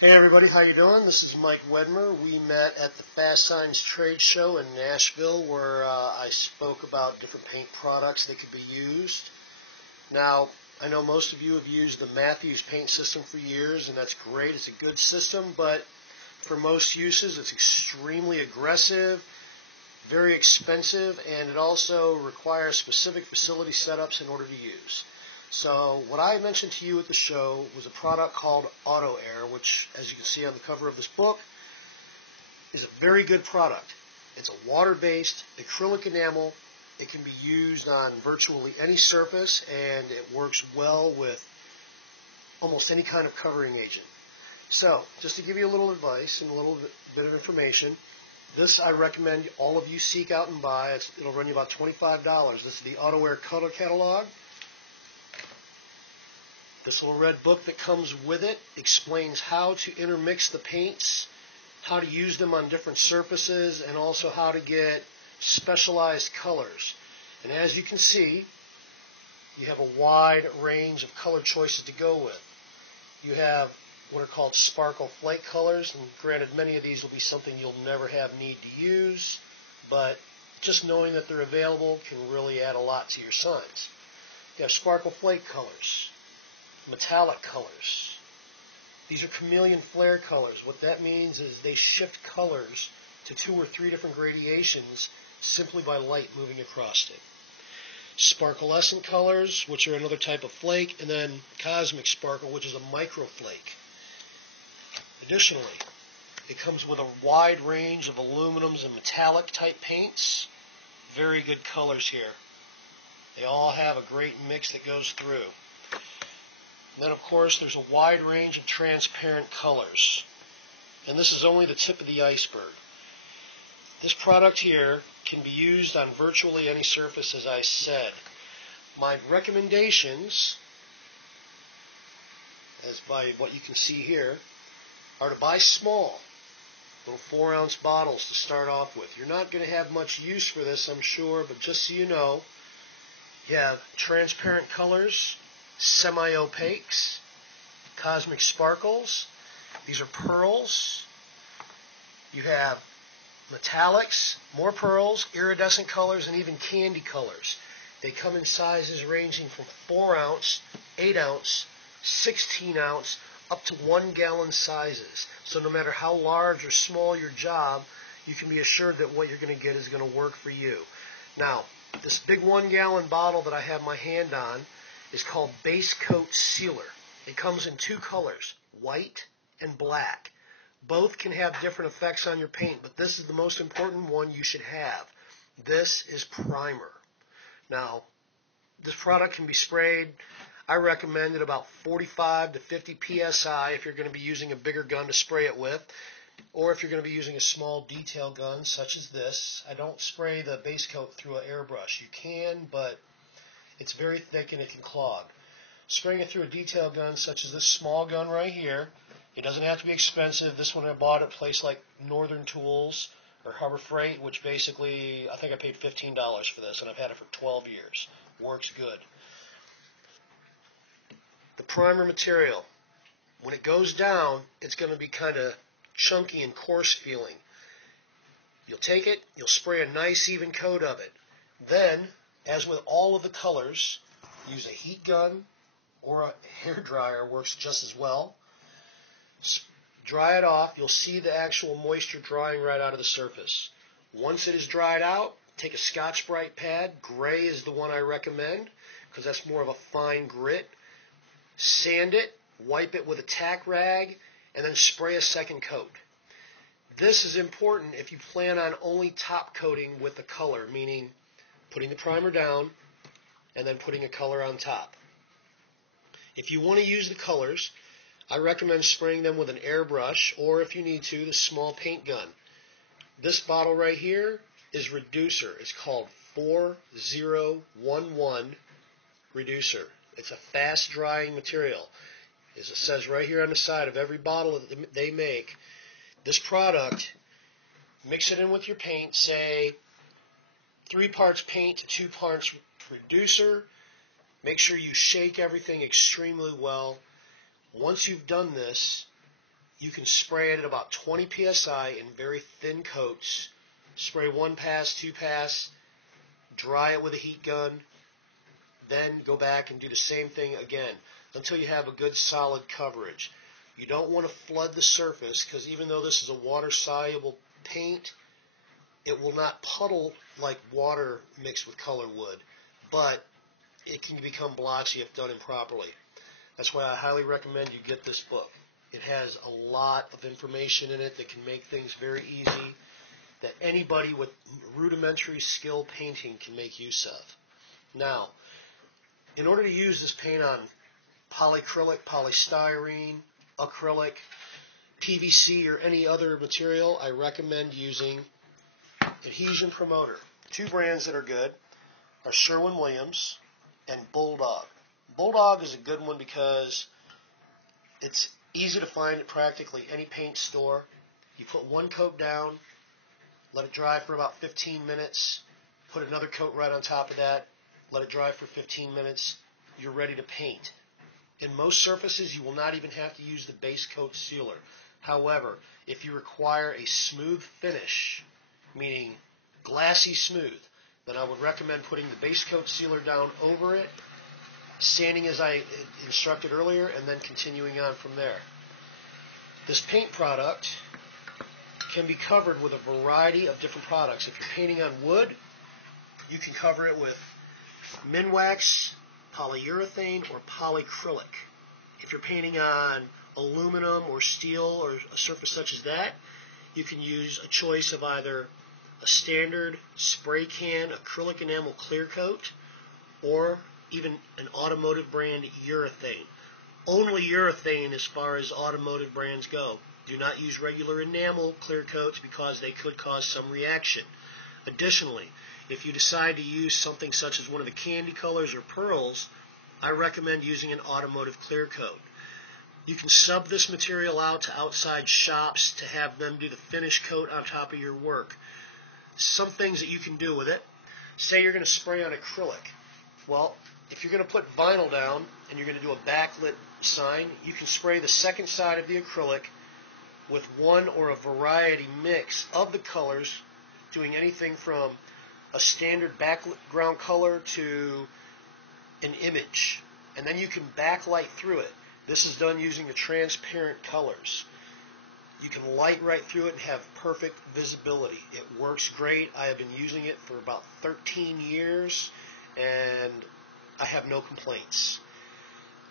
Hey everybody, how you doing? This is Mike Wedmer. We met at the Fast Signs trade show in Nashville where I spoke about different paint products that could be used. Now, I know most of you have used the Matthews paint system for years, and that's great. It's a good system, but for most uses it's extremely aggressive, very expensive, and it also requires specific facility setups in order to use. So what I mentioned to you at the show was a product called Auto Air, which, as you can see on the cover of this book, is a very good product. It's a water-based acrylic enamel. It can be used on virtually any surface, and it works well with almost any kind of covering agent. So, just to give you a little advice and a little bit of information, this I recommend all of you seek out and buy. It'll run you about $25. This is the Auto Air color catalog. This little red book that comes with it explains how to intermix the paints, how to use them on different surfaces, and also how to get specialized colors. And as you can see, you have a wide range of color choices to go with. You have what are called sparkle flake colors, and granted many of these will be something you'll never have need to use, but just knowing that they're available can really add a lot to your signs. You have sparkle flake colors, metallic colors. These are chameleon flare colors. What that means is they shift colors to 2 or 3 different gradations simply by light moving across it. Sparklescent colors, which are another type of flake, and then cosmic sparkle, which is a microflake. Additionally, it comes with a wide range of aluminums and metallic type paints. Very good colors here. They all have a great mix that goes through. And then, of course, there's a wide range of transparent colors. And this is only the tip of the iceberg. This product here can be used on virtually any surface, as I said. My recommendations, as by what you can see here, are to buy small, little 4-ounce bottles to start off with. You're not going to have much use for this, I'm sure, but just so you know, you have transparent colors, semi-opaques, cosmic sparkles. These are pearls. You have metallics, more pearls, iridescent colors, and even candy colors. They come in sizes ranging from 4-ounce, 8-ounce, 16-ounce, up to 1-gallon sizes. So no matter how large or small your job, you can be assured that what you're going to get is going to work for you. Now, this big 1-gallon bottle that I have my hand on is called Base Coat Sealer. It comes in 2 colors, white and black. Both can have different effects on your paint, but this is the most important one you should have. This is primer. Now, this product can be sprayed, I recommend it about 45 to 50 psi if you're going to be using a bigger gun to spray it with, or if you're going to be using a small detail gun such as this. I don't spray the base coat through an airbrush. You can, but it's very thick and it can clog. Spraying it through a detail gun such as this small gun right here, it doesn't have to be expensive. This one I bought at a place like Northern Tools or Harbor Freight, which basically I think I paid $15 for this, and I've had it for 12 years. Works good. The primer material, when it goes down, it's going to be kind of chunky and coarse feeling. You'll take it, you'll spray a nice even coat of it. Then, as with all of the colors, use a heat gun or a hair dryer, works just as well. Dry it off. You'll see the actual moisture drying right out of the surface. Once it is dried out, take a Scotch-Brite pad. Gray is the one I recommend because that's more of a fine grit. Sand it, wipe it with a tack rag, and then spray a second coat. This is important if you plan on only top coating with the color, meaning putting the primer down and then putting a color on top. If you want to use the colors, I recommend spraying them with an airbrush, or if you need to, the small paint gun. This bottle right here is Reducer. It's called 4011 Reducer. It's a fast drying material. As it says right here on the side of every bottle that they make, this product, mix it in with your paint, say 3 parts paint to 2 parts Reducer. Make sure you shake everything extremely well. Once you've done this, you can spray it at about 20 psi in very thin coats. Spray 1 pass, 2 pass, dry it with a heat gun, then go back and do the same thing again until you have a good solid coverage. You don't want to flood the surface because even though this is a water-soluble paint, it will not puddle like water mixed with color would, but it can become blotchy if done improperly. That's why I highly recommend you get this book. It has a lot of information in it that can make things very easy, that anybody with rudimentary skill painting can make use of. Now, in order to use this paint on polyacrylic, polystyrene, acrylic, PVC, or any other material, I recommend using Adhesion Promoter. 2 brands that are good are Sherwin-Williams and Bulldog. Bulldog is a good one because it's easy to find at practically any paint store. You put 1 coat down, let it dry for about 15 minutes, put another coat right on top of that, let it dry for 15 minutes, you're ready to paint. In most surfaces, you will not even have to use the base coat sealer. However, if you require a smooth finish, meaning glassy smooth, then I would recommend putting the base coat sealer down over it, sanding as I instructed earlier, and then continuing on from there. This paint product can be covered with a variety of different products. If you're painting on wood, you can cover it with Minwax, polyurethane, or polyacrylic. If you're painting on aluminum or steel or a surface such as that, you can use a choice of either a standard spray can acrylic enamel clear coat or even an automotive brand urethane. Only urethane as far as automotive brands go. Do not use regular enamel clear coats because they could cause some reaction. Additionally, if you decide to use something such as one of the candy colors or pearls, I recommend using an automotive clear coat. You can sub this material out to outside shops to have them do the finish coat on top of your work. Some things that you can do with it, say you're going to spray on acrylic. Well, if you're going to put vinyl down and you're going to do a backlit sign, you can spray the second side of the acrylic with one or a variety mix of the colors, doing anything from a standard background color to an image, and then you can backlight through it. This is done using the transparent colors. You can light right through it and have perfect visibility. It works great. I have been using it for about 13 years and I have no complaints.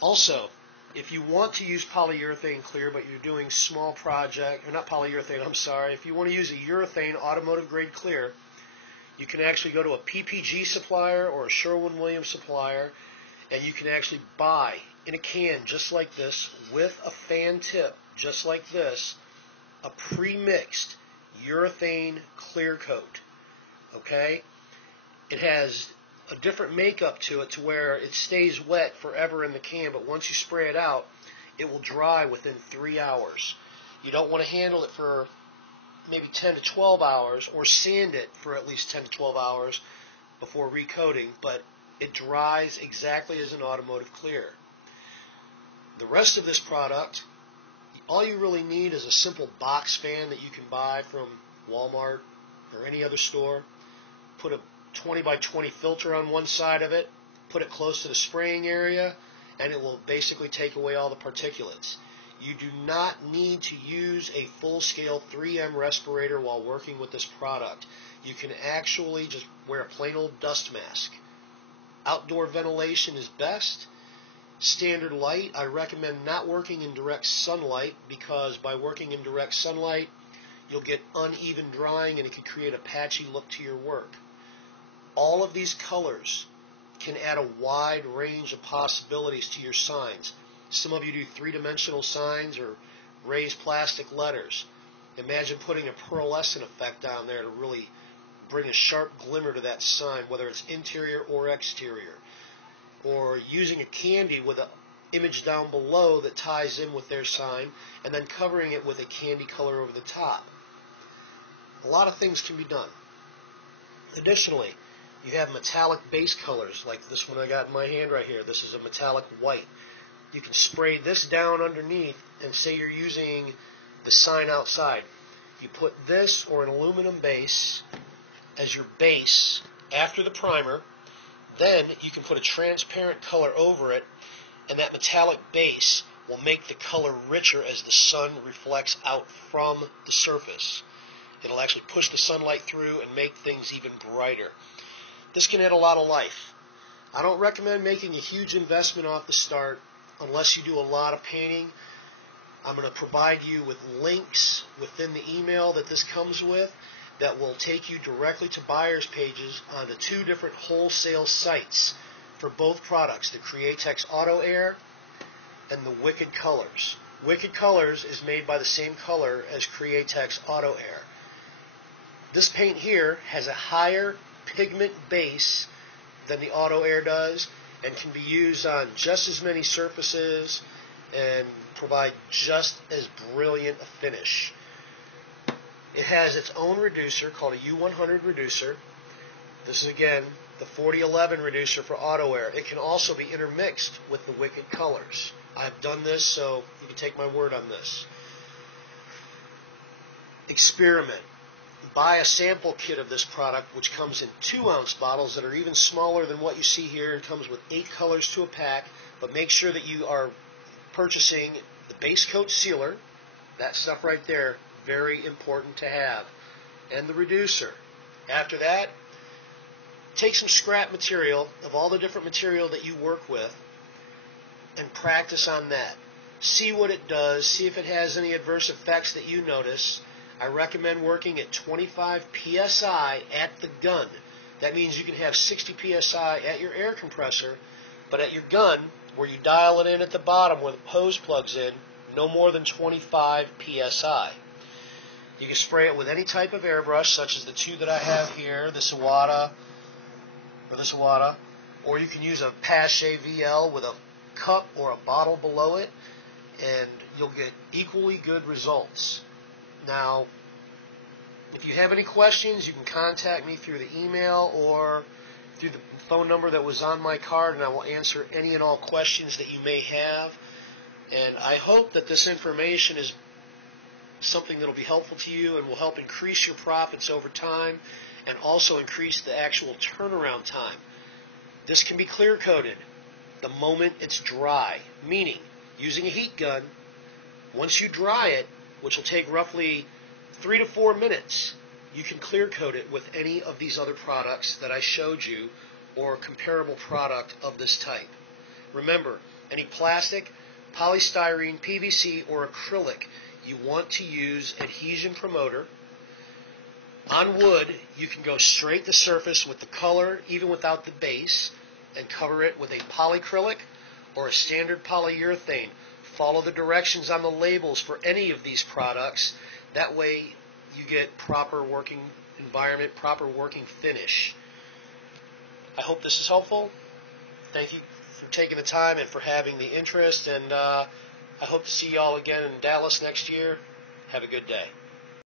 Also, if you want to use polyurethane clear but you're doing small project, or not polyurethane, I'm sorry, if you want to use a urethane automotive grade clear, you can actually go to a PPG supplier or a Sherwin-Williams supplier, and you can actually buy in a can just like this with a fan tip just like this a pre-mixed urethane clear coat. Okay? It has a different makeup to it to where it stays wet forever in the can, but once you spray it out, it will dry within 3 hours. You don't want to handle it for maybe 10 to 12 hours or sand it for at least 10 to 12 hours before recoating, but it dries exactly as an automotive clear. The rest of this product, all you really need is a simple box fan that you can buy from Walmart or any other store. Put a 20 by 20 filter on one side of it, put it close to the spraying area, and it will basically take away all the particulates. You do not need to use a full-scale 3M respirator while working with this product. You can actually just wear a plain old dust mask. Outdoor ventilation is best. Standard light, I recommend not working in direct sunlight because by working in direct sunlight, you'll get uneven drying and it can create a patchy look to your work. All of these colors can add a wide range of possibilities to your signs. Some of you do three-dimensional signs or raised plastic letters. Imagine putting a pearlescent effect down there to really bring a sharp glimmer to that sign, whether it's interior or exterior. Or using a candy with an image down below that ties in with their sign, and then covering it with a candy color over the top. A lot of things can be done. Additionally, you have metallic base colors, like this one I got in my hand right here. This is a metallic white. You can spray this down underneath, and say you're using the sign outside. You put this or an aluminum base as your base after the primer. Then you can put a transparent color over it, and that metallic base will make the color richer as the sun reflects out from the surface. It'll actually push the sunlight through and make things even brighter. This can add a lot of life. I don't recommend making a huge investment off the start unless you do a lot of painting. I'm going to provide you with links within the email that this comes with that will take you directly to buyers' pages on the 2 different wholesale sites for both products, the CREATEX Auto Air and the Wicked Colors. Wicked Colors is made by the same color as CREATEX Auto Air. This paint here has a higher pigment base than the Auto Air does and can be used on just as many surfaces and provide just as brilliant a finish. It has its own reducer called a U100 reducer. This is again the 4011 reducer for Auto Air. It can also be intermixed with the Wicked Colors. I've done this, so you can take my word on this. Experiment. Buy a sample kit of this product, which comes in 2-ounce bottles that are even smaller than what you see here. It comes with 8 colors to a pack, but make sure that you are purchasing the base coat sealer, that stuff right there, very important to have, and the reducer. After that, take some scrap material of all the different material that you work with and practice on that. See what it does, see if it has any adverse effects that you notice. I recommend working at 25 psi at the gun. That means you can have 60 psi at your air compressor, but at your gun, where you dial it in at the bottom where the hose plugs in, no more than 25 psi. You can spray it with any type of airbrush, such as the 2 that I have here, the Sawada, or you can use a Pache VL with a cup or a bottle below it, and you'll get equally good results. Now, if you have any questions, you can contact me through the email or through the phone number that was on my card, and I will answer any and all questions that you may have. And I hope that this information is something that will be helpful to you and will help increase your profits over time and also increase the actual turnaround time. This can be clear coated the moment it's dry, meaning using a heat gun, once you dry it, which will take roughly 3 to 4 minutes, you can clear coat it with any of these other products that I showed you or a comparable product of this type. Remember, any plastic, polystyrene, PVC, or acrylic, you want to use adhesion promoter. On wood, you can go straight to surface with the color, even without the base, and cover it with a polyacrylic or a standard polyurethane. Follow the directions on the labels for any of these products. That way you get proper working environment, proper working finish. I hope this is helpful. Thank you for taking the time and for having the interest, and I hope to see you all again in Dallas next year. Have a good day.